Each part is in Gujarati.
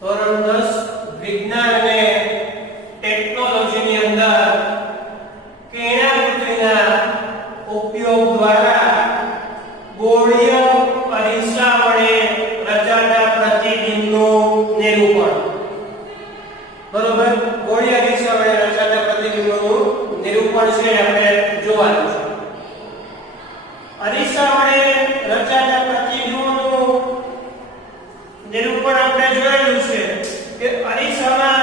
ધોરણ 10 વિજ્ઞાન અને ટેકનોલોજીની અંદર કિરણોત્સર્ગના ઉપયોગ દ્વારા ગોળીય અરીસા વડે રચાતા પ્રતિબિંબનું નિરૂપણ. બરોબર, ગોળીય અરીસા વડે રચાતા પ્રતિબિંબનું નિરૂપણ છે આપણે જોવાનું છે. અરીસા વડે રચાતા પ્રતિબિંબનું નિરૂપણ આપણે જોયેલું છે કે અરીસામાં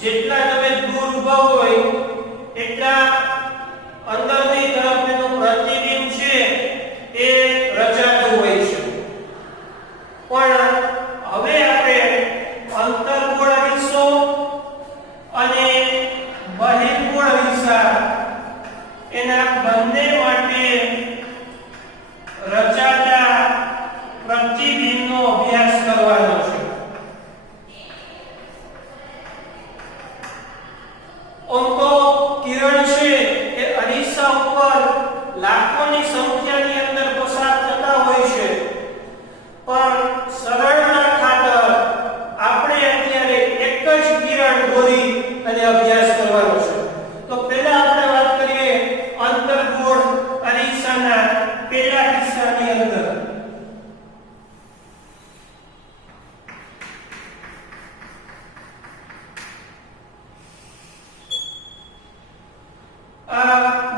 જેટલા તમે દૂર ઊભા હોય એટલા અંદરની તરફનું પ્રતિબિંબ છે એ રચાતું હોય છે. પણ હવે આપણે અંતર્ગોળ અરીસો અને બહિર્ગોળ અરીસા એના બંને માટે રચાતા પ્રતિબિંબનો અભ્યાસ કરવાનો છે. ઓમકો કિરણ છે એ અરીસા ઉપર લાખોની સંખ્યાની અંદર પસાર થતા હોય છે, પણ સરળતા ખાતર આપણે અત્યારે એક જ કિરણ દોરી અને અભ્યાસ કરવાનો છે. તો પહેલા આપણે વાત કરીએ અંતર્ગોળ અરીસાના પહેલા કિસ્સાની અંદર.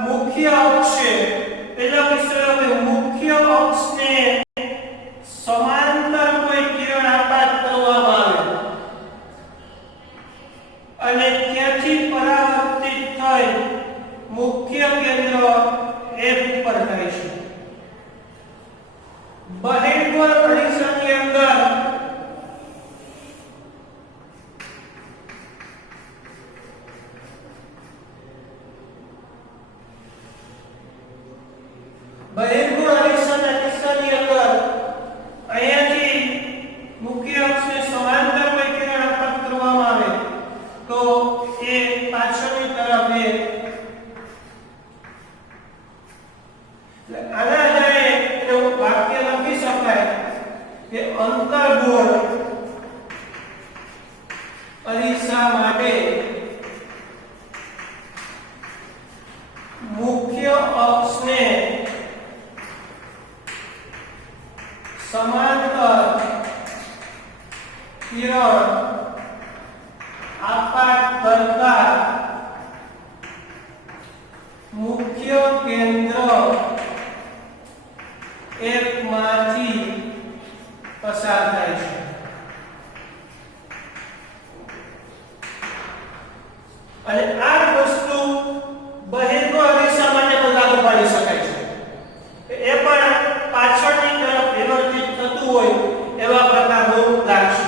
મુખ્ય અક્ષ છે. પહેલા કિસ્સામાં મુખ્ય અક્ષને સમાંતર કોઈ કિરણ આપાત કરવામાં આવે અને ત્યાંથી પરાવર્તિત થઈ મુખ્ય કેન્દ્ર F પર થાય છે. બહિર્ગોળ અરીસાની અંદર બહિર્ગોળ અરીસાના કિસ્સાની અંદર અહીંયાથી મુખ્ય અક્ષને સમાંતર કોઈ કિરણ આપાત કરવામાં આવે તો એ પાછળની તરફ આના આધારે એનું વાક્ય લખી શકાય કે અંતર્ગોળ અરીસા માટે મુખ્ય અક્ષને સમાંતર કિરણ આપાત કરતા મુખ્ય કેન્દ્ર F માંથી પસાર થાય છે. અને આ વસ્તુ બહિર્ગોળ અરીસા માટે પણ લાગુ પાડી શકાય છે. એ પણ પાછળની તરફ વિવર્તિત થતું હોય એવા પ્રકારનું લાગશે.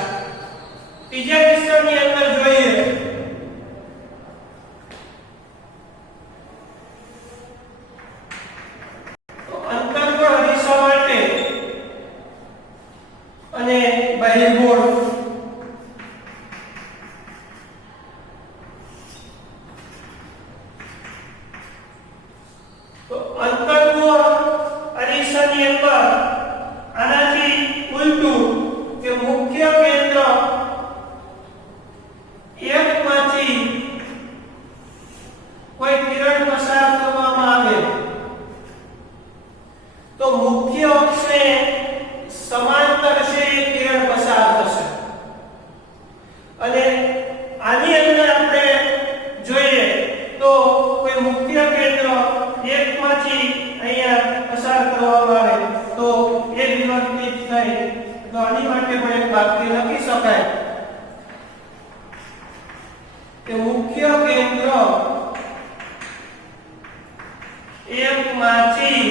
ત્રીજા કિસ્સાની અંદર જોઈએ તો અંતર્ગોળ અરીસા માટે અને બહિર્ગોળ તો અંતર્ગોળ અરીસાની અંદર આનાથી ઉલટું કે મુખ્ય કેન્દ્ર F માંથી કોઈ કિરણ પસાર કરવામાં આવે તો મુખ્ય અક્ષને સમાંતર છે એ કિરણ પસાર થશે. અને આની અંદર આપણે જોઈએ તો કોઈ મુખ્ય કેન્દ્ર F માંથી અહીંયા પસાર કરવામાં આવે તો એ વિવર્તિત થાય. તો આની માટે પણ એક વાક્ય લખી શકાય કે મુખ્ય કેન્દ્ર F માંથી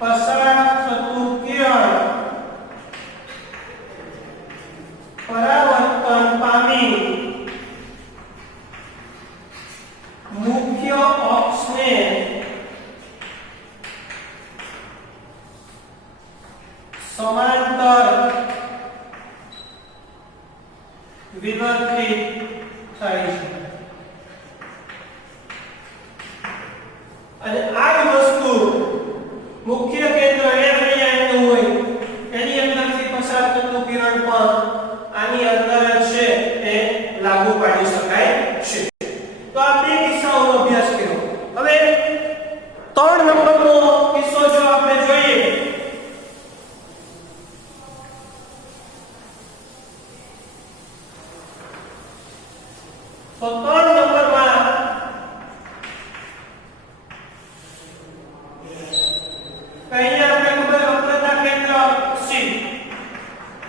પસાર થતું કિરણ પરાવર્તન પામી મુખ્ય અક્ષને સમાંતર વિવર્તિત થાય છે. અને આ જ વસ્તુ મુખ્ય કેન્દ્ર F અહીંયા હોય એની અંદરથી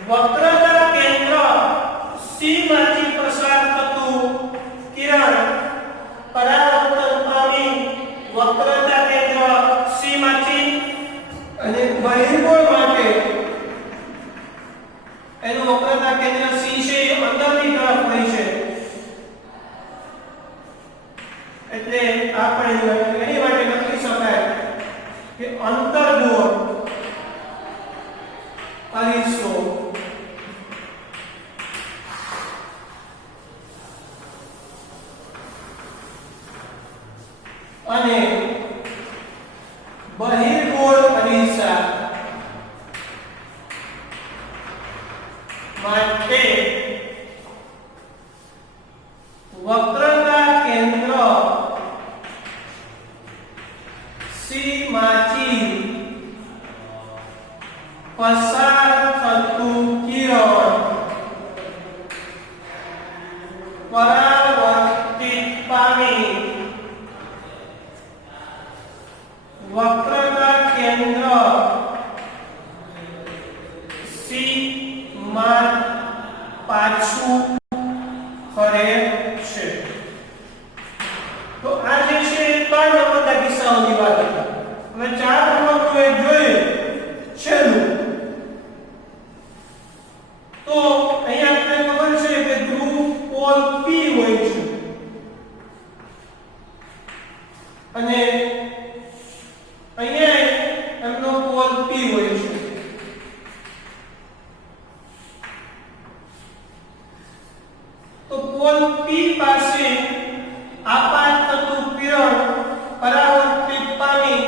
વક્રતા કેન્દ્ર સી માંથી પસાર થતું કિરણ પરાવર્તન પામી વક્રતા કેન્દ્ર સી માંથી અને બહિર્ગોળ માટે એનું વક્રતા કેન્દ્ર સી છે એ અંદરની તરફ હોય છે એટલે આપણે એની માટે લખી શકાય કે અંતર્ગોળ અરીસો અને બહિર્ગોળ અરીસા માટે વક્રતા કેન્દ્ર સી માંથી પસાર થતું કિરણ પરાવર્તિત પામી વક્રતા કેન્દ્ર સી માં પાછું ફરે છે તો આ જે છે 3 નંબરના કિસ્સાઓની વાત હતી હવે 4 નંબરનું એક જોઈએ છેલ્લું તો અહીંયા આપણે ખબર છે કે ધ્રુવ પોલ P હોય છે અને અહીંયા એમનો પોલ P હોય છે તો પોલ P પાસે આપાત થતું કિરણ પરાવર્તિત પામી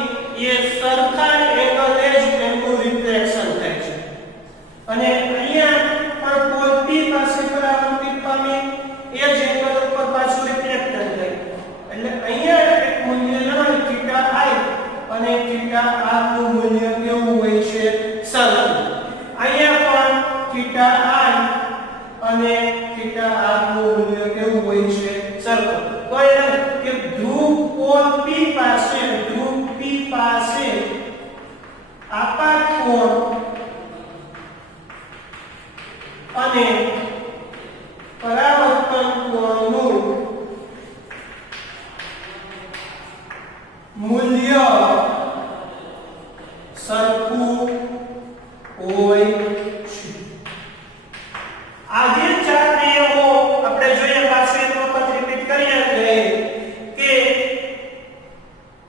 એ સરખા એંગલે જ એનું રિફ્લેક્શન થાય છે અને અહીંયા પણ પોલ P પાસે પરાવર્તિત પામી એ જ એંગલ ઉપર પાછું રિફ્લેક્શન થાય એટલે અહીંયા એક મૂલ્ય લેવાનું થીટા I અને થીટા R નું મૂલ્ય કેવું હોય છે સરખું અહીંયા પણ થીટા I અને થીટા R નું મૂલ્ય કેવું હોય છે સરખું તો એ કે ધ્રુવ પોલ P પાસે આપાત કોણ અને પરાવર્તન કોણનું મૂલ્ય સરખું હોય છે આજે 4 નિયમો આપણે જોઈએ પાછું એક વખત રિપીટ કરીએ કે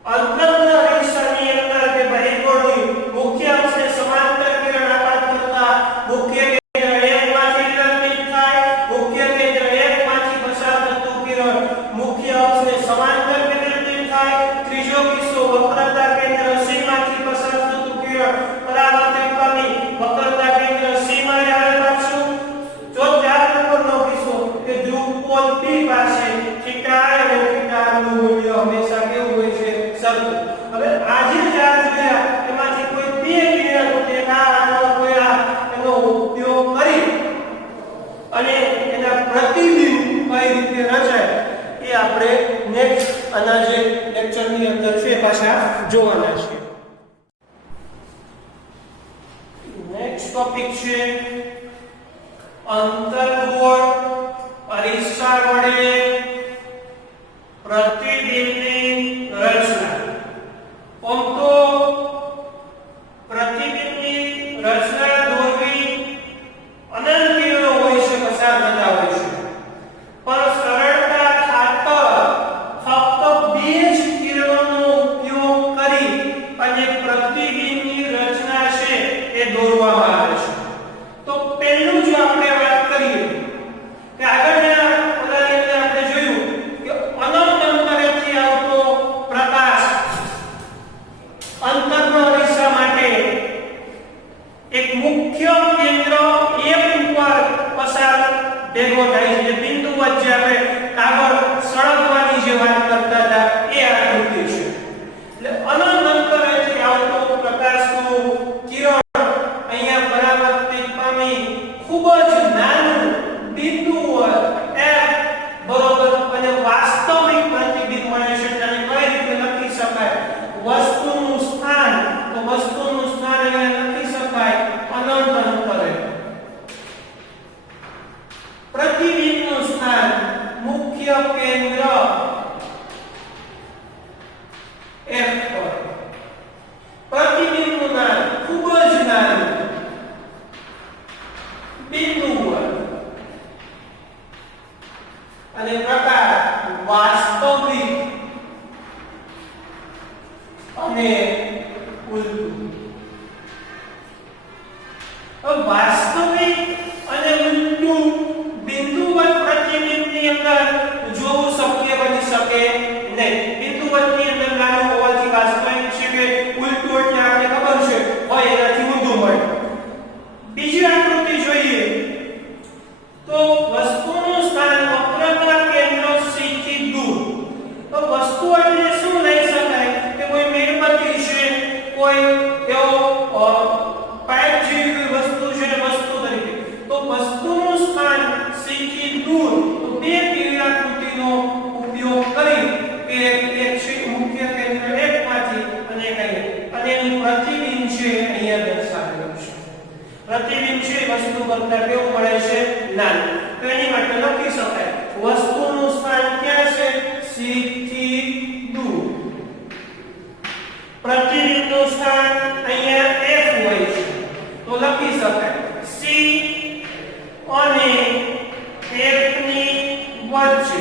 અંતર્ગોળ અરીસાની અંદર કે બહિર્ગોળની મુખ્ય અક્ષને સમાંતર કિરણ આપાત કરતા મુખ્ય કેન્દ્ર 1 માંથી નિર્મિત થાય મુખ્ય કેન્દ્ર 1 માંથી પસાર થતું કિરણ મુખ્ય અક્ષને સમાંતર નિર્મિત થાય ત્રીજો કિસ્સો વક્રતા કેન્દ્ર સી માંથી પસાર થતું કિરણ પરાવર્તિત પામી વક્રતા કેન્દ્ર સી માં આવે પાછું જો 4 નંબરનો કિસ્સો કે ધ્રુવ પોલ P પાસે થીટા I અને થીટા R નું મૂલ્ય હંમેશા કેવું હોય છે સરખું હવે આજે 4 જોયા એમાંથી કોઈ બે કિરણ કે આ અથવા કોઈ આ એનો ઉપયોગ કરી અને એના પ્રતિબિંબ કઈ રીતે રચાય એ આપણે નેક્સ્ટ આના જે લેક્ચરની અંદર છે પાછા જોવાના છે નેક્સ્ટ ટોપિક છે અંતર્ગોળ અરીસા વડે પ્રતિબિંબની રચના આમ તો પ્રતિબિંબની રચના દોરવી અનંત કિરણો હોય છે પસાર થતા હોય છે પણ સરળતા ખાતર ફક્ત બે જ કિરણોનો ઉપયોગ કરી અને પ્રતિબિંબની રચના છે એ દોરવામાં આવે છે તો પહેલું જો આપણે વાત કરીએ કે આગળના ઉદાહરણની અંદર આપણે જોયું કે અનંત અંતરેથી આવતો પ્રકાશ અંતર્ગોળ અરીસા માટે એક મુખ્ય કેન્દ્ર 1 ઉપર પસાર ભેગો થાય છે બિંદુ વચ્ચે આપણે કાગળ સળગવાની જે વાત કરતા હતા એ આકૃતિ છે એટલે અનંત અંતરેથી આવતો પ્રકાશનું કિરણ અહીંયા પરાવર્તિત પામી ખૂબ જ નાનું બિંદુ F બરોબર અને વાસ્તવિક પ્રતિબિંબ મળે છે તેને કઈ રીતે લખી શકાય વસ્તુનું સ્થાન તો વસ્તુનું સ્થાન અહીંયા લખી શકાય અનંત અંતરે હવે વાસ્તવિક અને ઉલટું બિંદુવત પ્રતિબિંબની અંદર જોવું શક્ય બની શકે નહીં. બિંદુવતની અંદર નાનું હોવાથી વાસ્તવિક છે કે ઉલટું એટલે આપણે ખબર છે હોય એનાથી ઊંધું મળે. બીજી આકૃતિ જોઈએ તો વસ્તુનું સ્થાન વક્રના કેન્દ્રથી થી દૂર. તો વસ્તુ એટલે શું લઈ શકાય કે કોઈ મીણબત્તી છે, કોઈ એવો પાઇપ જેવી વસ્તુ છે વસ્તુ તરીકે. તો વસ્તુનું સ્થાન થી દૂર તો બે ક્રિયાકૃતિનો ઉપયોગ કરી કે એક છે મુખ્ય કેન્દ્ર એકમાંથી અને કઈ અને એનું પ્રતિબિંબ છે અહીંયા દર્શાવેલું છે. પ્રતિબિંબ છે વસ્તુ કરતા કેવું મળે છે? નાનું. તો એની માટે લખી શકાય વસ્તુનું સ્થાન ક્યાં છે? સી થી દૂર. પ્રતિબિંબનું સ્થાન અહીંયા F હોય છે. તો લખી શકાય સી અને F ની વચ્ચે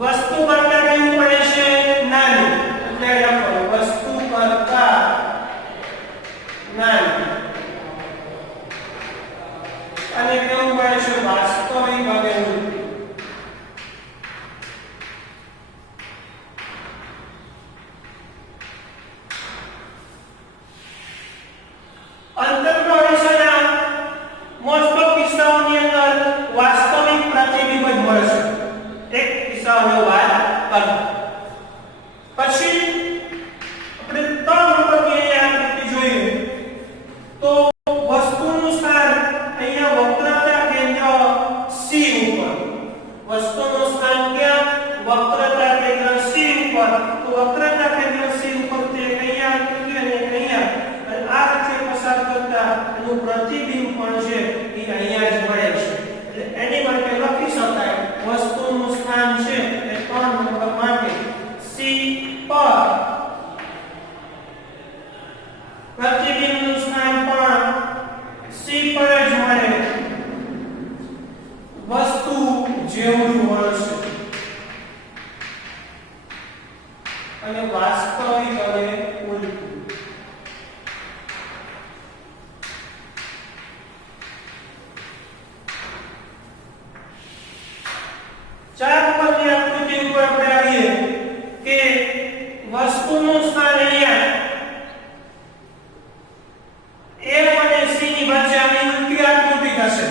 વસ્તુ કરતા કેવું પડે છે? નાનું. એટલે લખો વસ્તુ કરતા નાનું. અને કેવું મળે છે? વાસ્તવિક અને ઉલટું. અંતર્પ્રવેશના મોસ્ટ ઓફ કિસ્સાઓની અંદર વાસ્તવિક પ્રતિબિંબ જ મળશે. એક કિસ્સાઓનો વાત કરો. પછી આપણે 3 નંબરની આકૃતિ જોઈએ તો વસ્તુનું સ્થાન અહીંયા વક્રતા કેન્દ્ર C ઉપર. વસ્તુનું સ્થાન ક્યાં? વક્રતા કેન્દ્ર C ઉપર. તો વક્રતા કેન્દ્ર C ઉપર તે અહીંયા આકૃતિ અને અહીંયા અને આ રીતે પસાર કરતા એનું પ્રતિબિંબ પણ છે એ અહીંયા જ મળે છે. એટલે એની માટે લખી શકાય વસ્તુનું સ્થાન છે એ 3 નંબર માટે C પર. પ્રતિબિંબનું સ્થાન પણ C પર જ મળે. વસ્તુ જેવું મળશે અને વાસ્તવિક અને ઉલટું. ચાર નંબરની આકૃતિ ઉપર આપણે આવીએ કે વસ્તુનું સ્થાન અહીંયા F અને C ની વચ્ચે આની ઉલટી આકૃતિ થશે.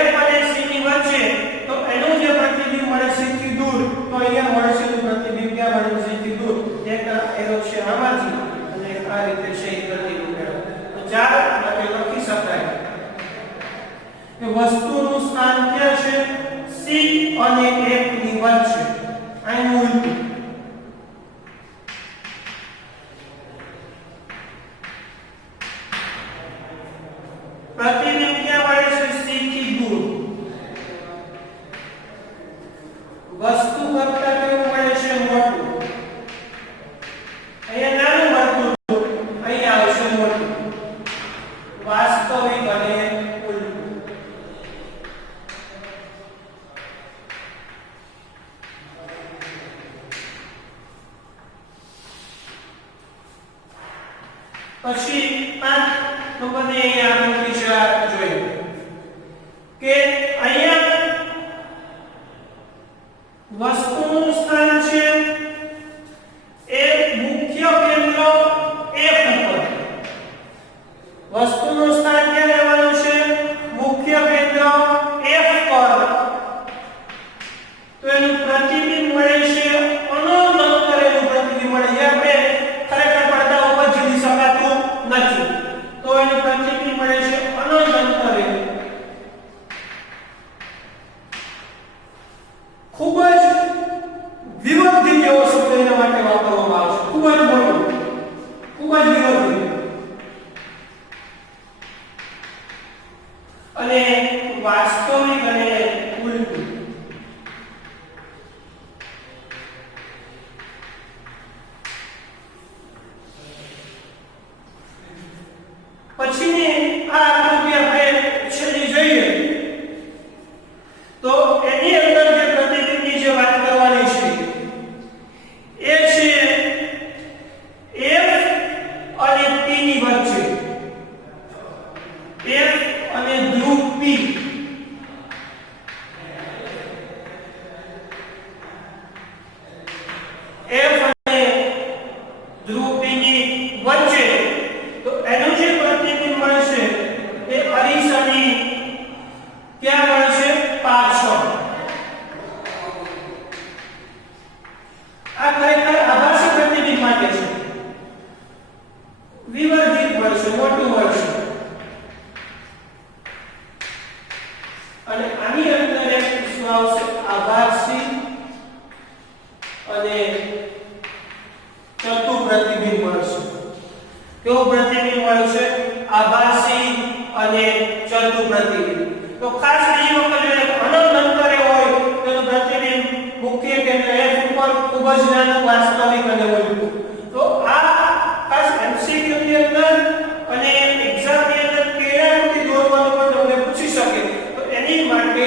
F અને C ની વચ્ચે તો એનું જે પ્રતિબિંબ મળે છે થી દૂર તો અહીંયા મળશે તો પ્રતિબિંબ ક્યાં મળે છે? થી દૂર. એક એરો છે આમાંથી અને આ રીતે છે એ પ્રતિબિંબ મેળવો. તો ચાર માટે લખી શકાય કે વસ્તુનું સ્થાન ક્યાં છે? C અને F ની વચ્ચે. આનું ઉલટું. પ્રતિબિંબ ક્યાં મળે છે? C થી દૂર. વસ્તુ કરતા કેવું મળે છે? મોટું. અહીંયા નાનું મળતું અહીંયા આવશે મોટું. વાસ્તવિક અને ઉલટું. પછી 5 નંબરની અહીંયા આકૃતિ છે જોઈએ કે અહીંયા વસ્તુનું સ્થાન છે એ મુખ્ય કેન્દ્ર F ઉપર. વસ્તુનું સ્થાન ક્યાં લેવાનું છે? મુખ્ય કેન્દ્ર F પર. તો એનું પ્રતિબિંબ મળે છે અનંત અંતરેનું પ્રતિબિંબ મળે છે. આપણે ખરેખર પડદા ઉપર જોઈ શકાતું નથી. તો એનું પ્રતિબિંબ મળે છે અનંત અંતરે. ખૂબ જ વિરોધી જેવો શબ્દ એના માટે વાપરવામાં આવે છે. ખૂબ જ મોટું, ખૂબ જ વિરોધી. અને વાસ્તવિક અને ઉલટું. પછીની આ આકૃતિ આપણે છેલ્લી જોઈએ તો એની અંદર જે પ્રતિબિંબની જે વાત કરવાની છે એ છે F ધ્રુવ P ની વચ્ચે, તો એનું જે પ્રતિબિંબ મળશે એ અરીસાની ક્યાં મળશે? પાછળ. આ ખરેખર આભાસી પ્રતિબિંબ માટે છે. વિવર્ધિત મળશે, મોટું મળશે. અને આની અંદર એક શું આવશે? આભાસી અને ચતુ પ્રતિબિંબ મળશે. કેવું પ્રતિબિંબ મળશે? આભાસી અને ચતુ પ્રતિબિંબ. તો ખાસ બીજી વખત અનંત અંતરે હોય તેનું પ્રતિબિંબ મુખ્ય કેન્દ્ર F ઉપર ખૂબ જ નાનું વાસ્તવિક અને ઓલું. તો આ ખાસ MCQ ની અંદર અને એક્ઝામ ની અંદર કેળાથી દોરવાનું પણ તમને પૂછી શકે. તો એની માટે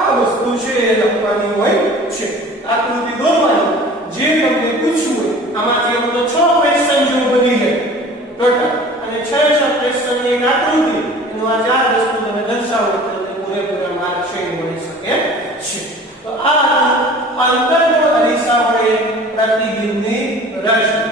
આ વસ્તુ છે એ લખવાની હોય છે. આકૃતિ દોરવાની જે તમને પૂછવું હોય. આમાંથી એમ તો 6 ક્વેશ્ચન જેવું બની જાય ટોટલ, અને 6 ક્વેશ્ચન ની એક આકૃતિ એનો આ 4 વસ્તુ તમે દર્શાવો તો તમને પૂરેપૂરા માર્ક છે એ મળી શકે છે. તો આ અંતર્ગત અરીસા વડે પ્રતિબિંબની રચના.